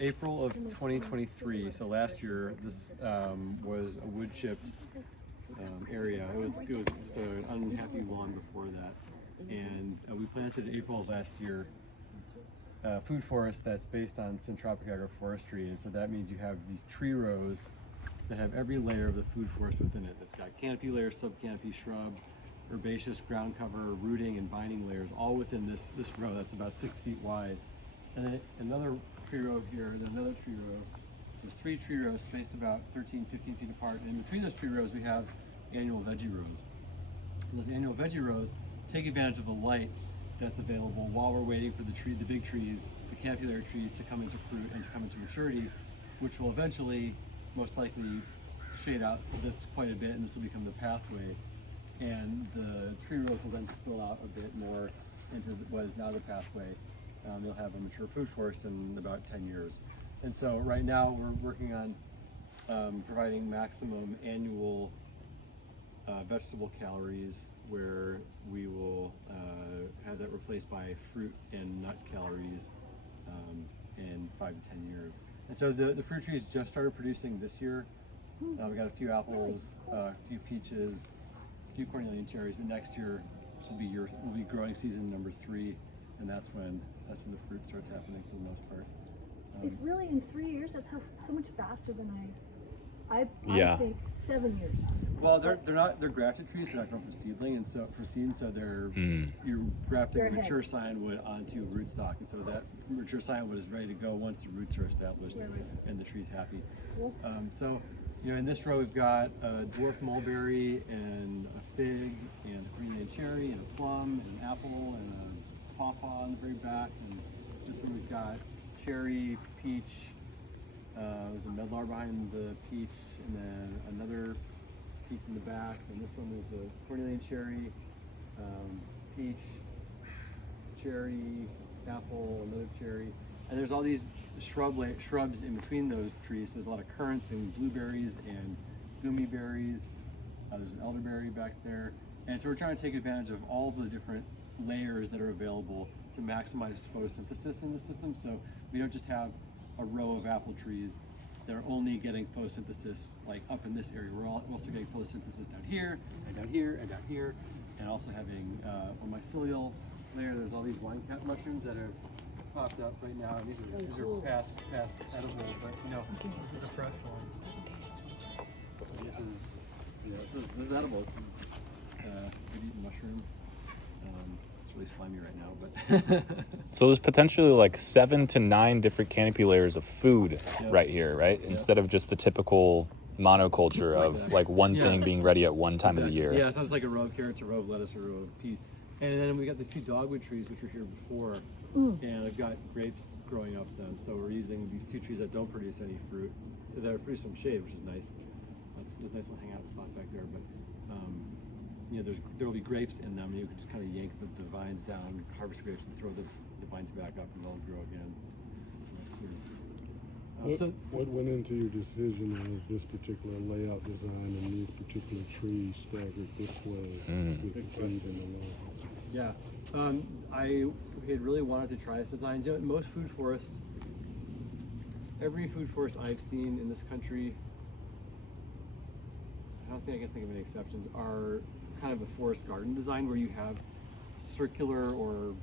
April of 2023, so last year, this was a wood chipped area. It was just an unhappy lawn before that, and we planted in April of last year food forest that's based on Syntropic Agroforestry, and so that means you have these tree rows that have every layer of the food forest within it. It's got canopy layers, sub-canopy, shrub, herbaceous, ground cover, rooting, and binding layers, all within this row that's about 6 feet wide. And then another tree row here, then another tree row. There's 3 tree rows spaced about 13, 15 feet apart. And between those tree rows, we have annual veggie rows. And those annual veggie rows take advantage of the light that's available while we're waiting for the big trees, the canopy layer trees, to come into fruit and to come into maturity, which will eventually, most likely, shade out this quite a bit, and this will become the pathway. And the tree rows will then spill out a bit more into what is now the pathway. You'll have a mature food forest in about 10 years. And so right now we're working on providing maximum annual vegetable calories, where we will have that replaced by fruit and nut calories in 5 to 10 years. And so the fruit trees just started producing this year. We got a few apples, a few peaches, a few cornelian cherries, but next year will be growing season number 3, and that's when the fruit starts happening for the most part. It's really in 3 years. That's so much faster than I think 7 years. Well, they're grafted trees. They're not grown from seedling, and so they're you're grafting mature scion onto rootstock, and so that mature scion is ready to go once the roots are established and the tree's happy. Cool. So, in this row we've got a dwarf mulberry and a fig and a cornelian cherry and a plum and an apple and a pawpaw on the very back, and this one we've got cherry, peach. There's a medlar behind the peach, and then another peach in the back, and this one is a cornelian cherry, peach, cherry, apple, another cherry, and there's all these shrubs in between those trees. There's a lot of currants and blueberries and gummy berries. There's an elderberry back there, and so we're trying to take advantage of all the different layers that are available to maximize photosynthesis in the system. So we don't just have a row of apple trees that are only getting photosynthesis like up in this area. We're also getting photosynthesis down here and down here and down here, and also having on my mycelial layer, there's all these wine cap mushrooms that have popped up right now. These are past edible, but this is a fresh one. This is edible. This is good eating mushroom. It's really slimy right now, but so there's potentially like 7 to 9 different canopy layers of food right here, right? Instead of just the typical monoculture of like one thing being ready at one time of the year. Yeah, so it's like a row of carrots, a row of lettuce, a row of peas. And then we got these 2 dogwood trees which were here before, and I've got grapes growing up then. So we're using these 2 trees that don't produce any fruit. They produce some shade, which is nice. There's a nice little hangout spot back there, but there will be grapes in them, and you can just kind of yank the vines down, harvest grapes, and throw the vines back up, and they'll grow again. What went into your decision of this particular layout design and these particular trees staggered this way with the trees in the lawn? Yeah, I had really wanted to try this design. Most food forests, every food forest I've seen in this country, I don't think I can think of any exceptions, are kind of a forest garden design where you have circular or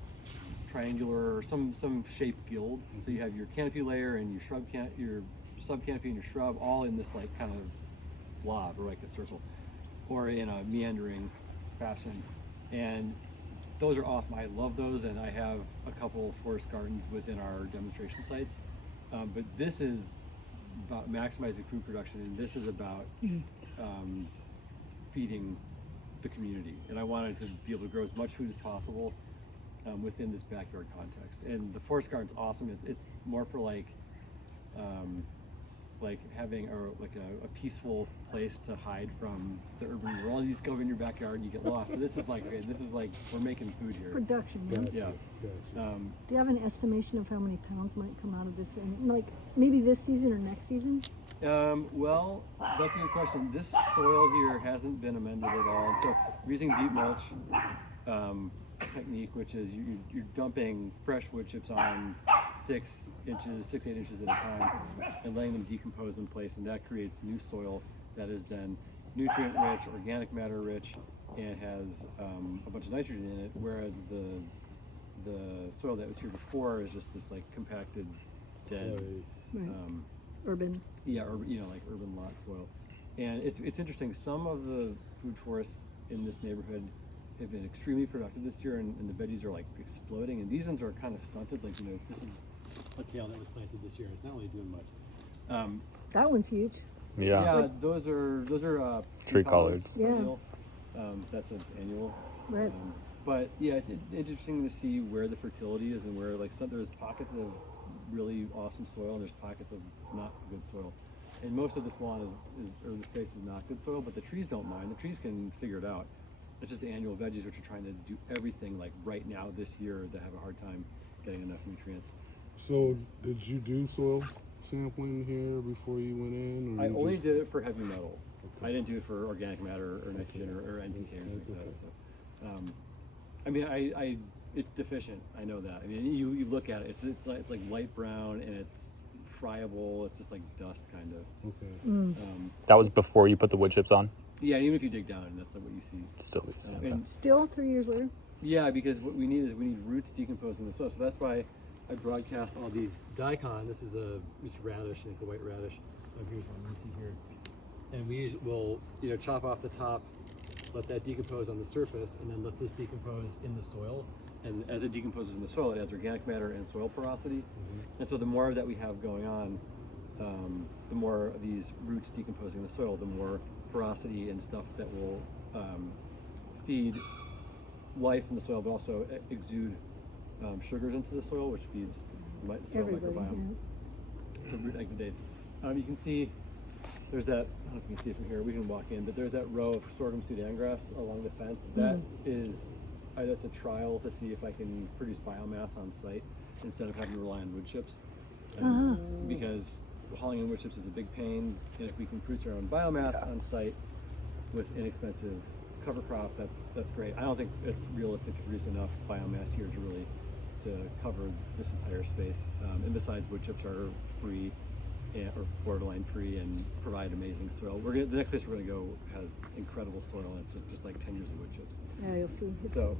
triangular or some shape guild. So you have your canopy layer and your sub canopy and your shrub all in this like kind of blob or like a circle or in a meandering fashion. And those are awesome. I love those, and I have a couple forest gardens within our demonstration sites. But this is about maximizing food production, and this is about feeding the community. And I wanted to be able to grow as much food as possible within this backyard context. And the forest garden's awesome. It's more for like having a peaceful place to hide from the urban world. You just go in your backyard and you get lost. So this is like we're making food here. Production, right? Yeah. Do you have an estimation of how many pounds might come out of this, and like maybe this season or next season? Well, that's a good question. This soil here hasn't been amended at all. So we're using deep mulch technique, which is you're dumping fresh wood chips on 6 inches, 6, 8 inches at a time, and letting them decompose in place, and that creates new soil that is then nutrient rich, organic matter rich, and has a bunch of nitrogen in it, whereas the soil that was here before is just this like compacted, dead, Right. Urban. yeah, or like urban lot soil. And it's interesting. Some of the food forests in this neighborhood have been extremely productive this year, and the veggies are like exploding. And these ones are kind of stunted. Like, this is a kale that was planted this year. It's not really doing much. That one's huge. Yeah. Those are Tree collards. Yeah. Annual. That's an annual. Right. But yeah, it's interesting to see where the fertility is and where there's pockets of really awesome soil and there's pockets of not good soil. And most of this lawn or the space is not good soil, but the trees don't mind. The trees can figure it out. It's just the annual veggies which are trying to do everything like right now this year that have a hard time getting enough nutrients. So did you do soil sampling here before you went in? Or I you only just- did it for heavy metal. I didn't do it for organic matter or nitrogen or NPK or anything like that. So, I mean, it's deficient. I know that. I mean, you look at it. It's like light brown and it's friable. It's just like dust kind of. Okay. That was before you put the wood chips on? Yeah, and even if you dig down, that's not what you see. Still is. Okay. And Still 3 years later. yeah, because what we need roots decomposing the soil. So that's why I broadcast all these daikon. This is it's radish, I think a white radish. Here's one you see here. And we'll chop off the top, let that decompose on the surface, and then let this decompose in the soil. And as it decomposes in the soil, it adds organic matter and soil porosity. And so the more that we have going on, the more of these roots decomposing the soil, the more porosity and stuff that will feed life in the soil, but also exude sugars into the soil, which feeds the soil Everybody. microbiome. So root exudates. You can see there's that, I don't know if you can see it from here, we can walk in, but there's that row of sorghum Sudan grass along the fence. That is, that's a trial to see if I can produce biomass on site instead of having to rely on wood chips. Because hauling in wood chips is a big pain, and if we can produce our own biomass on site with inexpensive cover crop, that's great. I don't think it's realistic to produce enough biomass here to cover this entire space. And besides, wood chips are free or borderline free and provide amazing soil. The next place we're going to go has incredible soil, and it's just like 10 years of wood chips. Yeah, you'll see. So